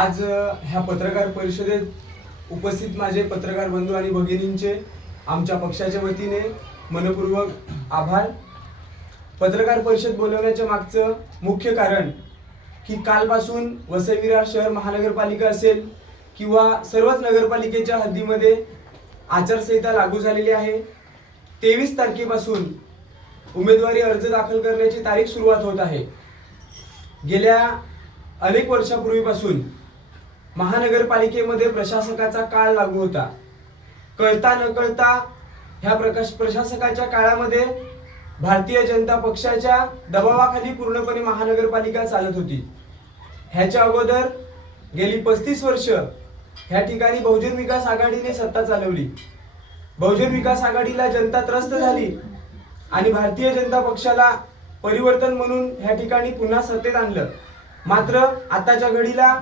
आज ह्या पत्रकार परिषदेत उपस्थित माझे पत्रकार बंधू आणि भगिनींचे आमच्या पक्षाच्या वतीने मनपूर्वक आभार। पत्रकार परिषद बोलवण्याच्या मागचं मुख्य कारण की कालपासून वसई विरार शहर महानगरपालिका असेल किंवा सर्वच नगरपालिकेच्या हद्दीमध्ये आचारसंहिता लागू झालेली आहे। 23 तारखेपासून उमेदवारी अर्ज दाखल करण्याची तारीख सुरुवात होत आहे। गेल्या अनेक वर्षापूर्वीपासून महानगरपालिकेमध्ये प्रशासकाचा काळ लागू होता। कळता न कळता ह्या प्रशासकाच्या काळामध्ये भारतीय जनता पक्षाच्या दबावाखाली पूर्णपणे महानगरपालिका चालत होती। ह्याच्या अगोदर गेली 35 वर्ष ह्या ठिकाणी बहुजन विकास आघाडीने सत्ता चालवली। बहुजन विकास आघाडीला जनता त्रस्त झाली आणि भारतीय जनता पक्षाला परिवर्तन म्हणून ह्या ठिकाणी पुन्हा सत्तेत आणलं। मात्र आताच्या घडीला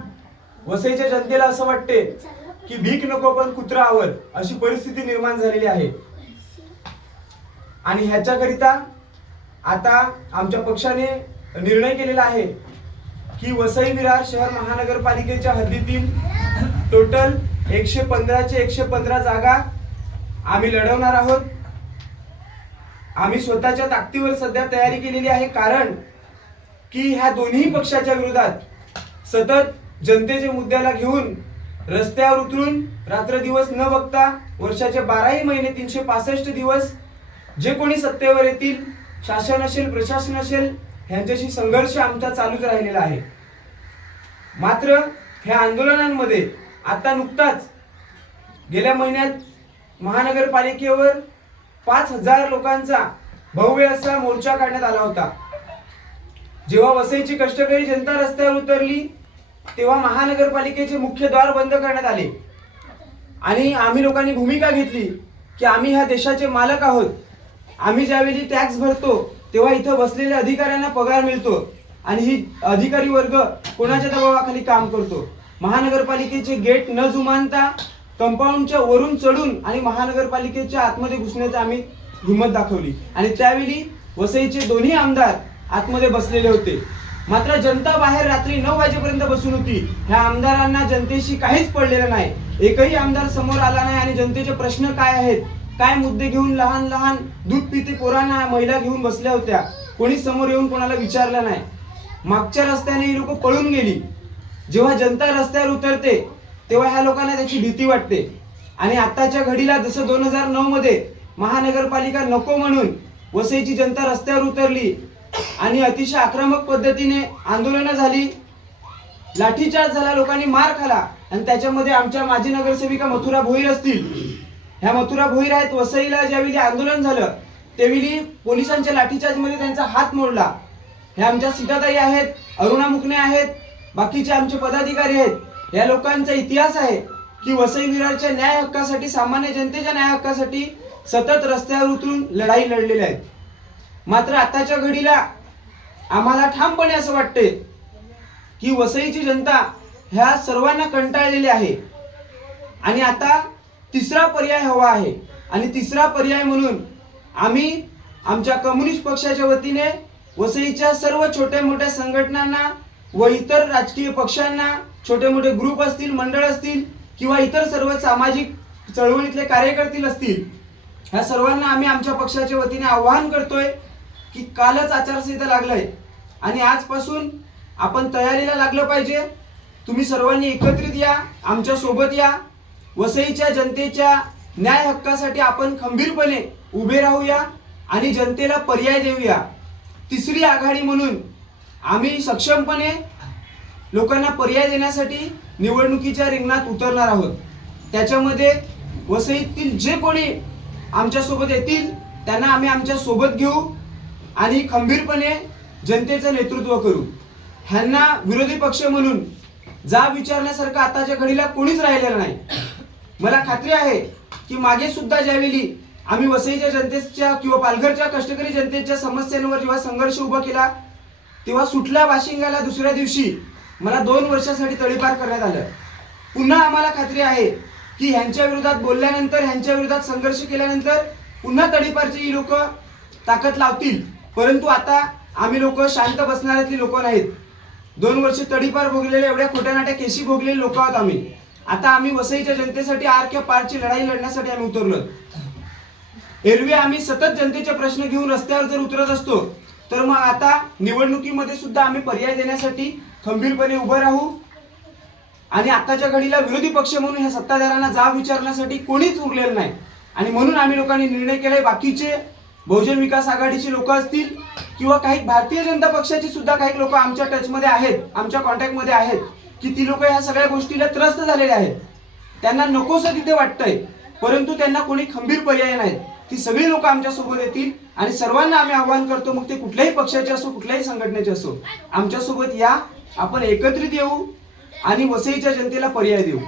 वसईच्या जनतेला असं वाटते की भीक नको पण कुत्रा आवड अशी परिस्थिती निर्माण झालेली आहे। आणि ह्याच्याकरिता आता आमच्या पक्षाने निर्णय केलेला आहे की वसई विरार शहर महानगरपालिकेच्या हद्दीतील टोटल 115चे 115 जागा आम्ही लढवणार आहोत। आम्ही स्वतःच्या ताकदीवर सध्या तयारी केलेली आहे, कारण की ह्या दोन्ही पक्षाच्या विरोधात सतत जनतेच्या मुद्द्याला घेऊन रस्त्यावर उतरून रात्र दिवस न बघता वर्षाचे 12ही महिने 365 दिवस जे कोणी सत्तेवर येतील, शासन असेल प्रशासन असेल, ह्यांच्याशी संघर्ष आमचा चालूच राहिलेला आहे। मात्र ह्या आंदोलनांमध्ये आता नुकताच गेल्या महिन्यात महानगरपालिकेवर 5000 लोकांचा भव्य असा मोर्चा काढण्यात आला होता। जेव्हा वसईची कष्टकरी जनता रस्त्यावर उतरली तेव्हा महानगरपालिकेचे मुख्य द्वार बंद करण्यात आले आणि आम्ही लोकांनी भूमिका घेतली की आम्ही ह्या देशाचे मालक आहोत। आम्ही ज्यावेळी टॅक्स भरतो तेव्हा इथं बसलेल्या अधिकाऱ्यांना पगार मिळतो आणि ही अधिकारी वर्ग कोणाच्या दबावाखाली काम करतो। महानगरपालिकेचे गेट न जुमानता कंपाऊंडच्या वरून चढून आणि महानगरपालिकेच्या आतमध्ये घुसण्याची आम्ही हिंमत दाखवली आणि त्यावेळी वसईचे दोन्ही आमदार आतमध्ये बसलेले होते। मात्र जनता बाहेर रात्री 9 वाजेपर्यंत बसून होती। ह्या आमदारांना जनतेशी काहीच पडलेलं नाही, एकही आमदार समोर आला नाही आणि जनतेचे प्रश्न काय आहेत, काय मुद्दे घेऊन लहान लहान दूध पिते पोरांना महिला घेऊन बसल्या होत्या, कोणी समोर येऊन कोणाला विचारलं नाही। मागच्या रस्त्याने ही लोक पळून गेली। जेव्हा जनता रस्त्यावर उतरते तेव्हा ह्या लोकांना त्याची भीती वाटते आणि आताच्या घडीला जसं 2009 मध्ये महानगरपालिका नको म्हणून वसईची जनता रस्त्यावर उतरली आणि अतिशय आक्रमक पद्धतीने आंदोलनं झाली, लाठीचार्ज झाला, लोकांनी मार खाला आणि त्याच्यामध्ये आमच्या माजी नगरसेविका मथुरा भोईर असतील, ह्या मथुरा भोईर आहेत। वसईला ज्यावेळी आंदोलन झालं त्यावेळी पोलिसांच्या लाठीचार्जमध्ये त्यांचा हात मोडला। ह्या आमच्या सीताताई आहेत, अरुणा मुकणे आहेत, बाकीचे आमचे पदाधिकारी आहेत। या लोकांचा इतिहास आहे की वसई विरारच्या न्याय हक्कासाठी, सामान्य जनतेच्या न्याय हक्कासाठी सतत रस्त्यावर उतरून लढाई लढलेल्या आहेत। मात्र आताच्या घडीला आम्हाला ठामपणे असं वाटते की वसईची जनता ह्या सर्वांना कंटाळलेली आहे आणि आता तिसरा पर्याय हवा आहे। आणि तिसरा पर्याय म्हणून आम्ही आमच्या कम्युनिस्ट पक्षाच्या वतीने वसईच्या सर्व छोट्या मोठ्या संघटनांना व इतर राजकीय पक्षांना, छोटे मोठे ग्रुप असतील, मंडळ असतील किंवा इतर सर्व सामाजिक चळवळीतले कार्यकर्ते असतील, ह्या सर्वांना आम्ही आमच्या पक्षाच्या वतीने आवाहन करतोय की कालच आचारसंहिता लागलाय आणि आजपासून आपण तयारीला लागलं पाहिजे। तुम्ही सर्वांनी एकत्रित या, आमच्या सोबत या, वसईच्या जनतेच्या न्याय हक्कासाठी आपण खंबीरपणे उभे राहूया आणि जनतेला पर्याय देऊया। तिसरी आघाडी म्हणून आम्ही सक्षमपणे लोकांना पर्याय देण्यासाठी निवडणुकीच्या रिंगणात उतरणार आहोत। त्याच्यामध्ये वसईतील जे कोणी आमच्या सोबत येतील त्यांना आम्ही आमच्या सोबत घेऊ आणि खंबीरपणे जनतेचं नेतृत्व करू। ह्यांना विरोधी पक्ष म्हणून जाब विचारण्यासारखं आताच्या घडीला कोणीच राहिलेलं नाही। मला खात्री आहे की मागे सुद्धा ज्यावेळी आम्ही वसईच्या जनतेच्या किंवा पालघरच्या कष्टकरी जनतेच्या समस्यांवर जेव्हा संघर्ष उभा केला तेव्हा सुटल्या बाशिंगाला दुसऱ्या दिवशी मला 2 वर्षासाठी तडीपार करण्यात आलं। पुन्हा आम्हाला खात्री आहे की ह्यांच्या विरोधात बोलल्यानंतर, ह्यांच्या विरोधात संघर्ष केल्यानंतर पुन्हा तडीपारची ही लोक ताकद लावतील, परंतु आता आम्ही लोक शांत बसणाऱ्यातली लोक नाहीत। 2 वर्ष तडीपार भोगलेले, एवढ्या खोट्या नाट्या केशी भोगलेले लोक आहोत आम्ही. आता आम्ही वसईच्या जनतेसाठी आर के पारची लढाई लढण्यासाठी आम्ही उतरलो. एरवी आम्ही सतत जनतेचे प्रश्न घेऊन रस्त्यावर जर उतरत असतो तर मग आता निवडणुकीमध्ये सुद्धा आम्ही पर्याय देण्यासाठी खंबीरपणे उभं राहू. आणि आताच्या घडीला विरोधी पक्ष म्हणून ह्या सत्ताधाऱ्यांना जाब विचारण्यासाठी कोणीच उरलेलं नाही. आणि म्हणून आम्ही लोकांनी निर्णय केलाय, बाकीचे बहुजन विकास आघाडीची लोक असतील किंवा काही भारतीय जनता पक्षाची सुद्धा काही लोक आमच्या टचमध्ये आहेत, आमच्या कॉन्टॅक्टमध्ये आहेत, की ती लोक ह्या सगळ्या गोष्टीला त्रस्त झालेले आहेत. त्यांना नकोसं तिथे वाटतंय, परंतु त्यांना कोणी खंबीर पर्याय नाहीत. ती सगळी लोक आमच्या सोबत येतील आणि सर्वांना आम्ही आवाहन करतो, मग ते कुठल्याही पक्षाचे असो, कुठल्याही संघटनेचे असो, आमच्या सोबत या, आपण एकत्रित येऊ आणि वसईच्या जनतेला पर्याय देऊ.